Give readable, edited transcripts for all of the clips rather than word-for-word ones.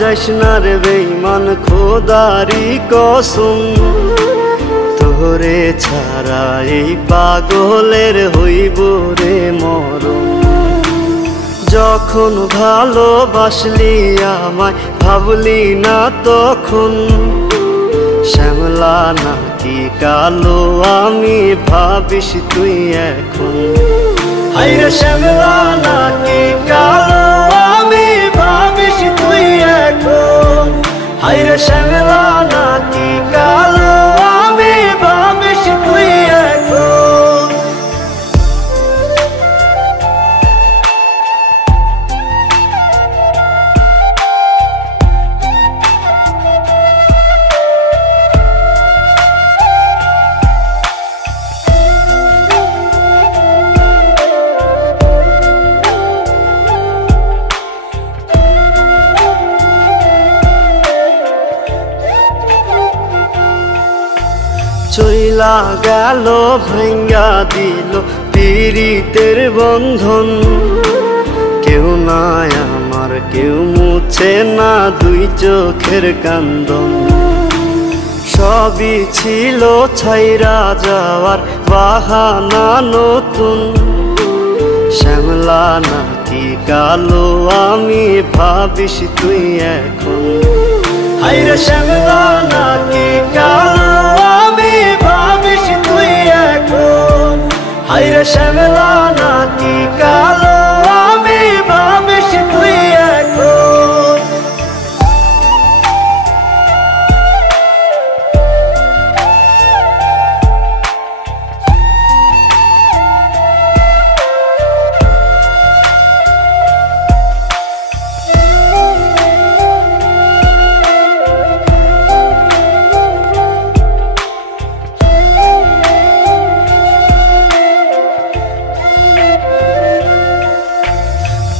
যাইস না রে বেঈমান খোদারি কসম, তোরে ছাড়া এই পাগলের হইব রে মরণ। যখন ভালোবাসলি আমায় ভাবলি না তখন, শ্যামলা নাকি কালো আমি ভাবিস তুই এখন। হায়রে শ্যামলা নাকি কালো আমি ভাবিস তুই এখন। হায়রে শ্যামলা নাকি কালো আমি ভাবিস তুই এখন। চইলা গেল ভাঙ্গা দিল পীড়িতের বন্ধন, কেউ নাই আমার কেউ মুছে না দুই চোখের কান্দন। সবই ছিল ছাইরা যাওয়ার বাহানা নতুন, শ্যামলা নাকি কালো আমি ভাবিস তুই এখন। হায়রে শ্যামলা নাকি কালো আমি ভাবিস তুই এখন। হায়রে শ্যামলা নাকি কালো আমি ভাবিস তুই এখন।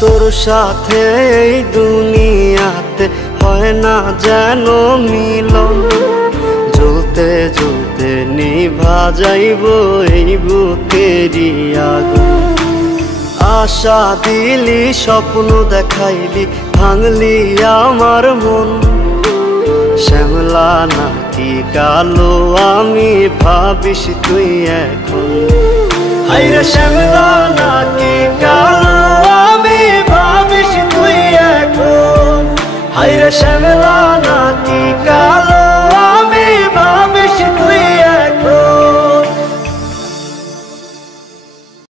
তোর সাথে এই দুনিয়াতে হয় না যেন মিলন, জ্বলতে জ্বলতে নিভা যাইব এই বুকেরই আগুন। আশা দিলি স্বপ্ন দেখাইলি ভাঙলি আমার মন, শ্যামলা নাকি কালো আমি ভাবিস তুই এখন। হায়রে শ্যামলা নাকি কালো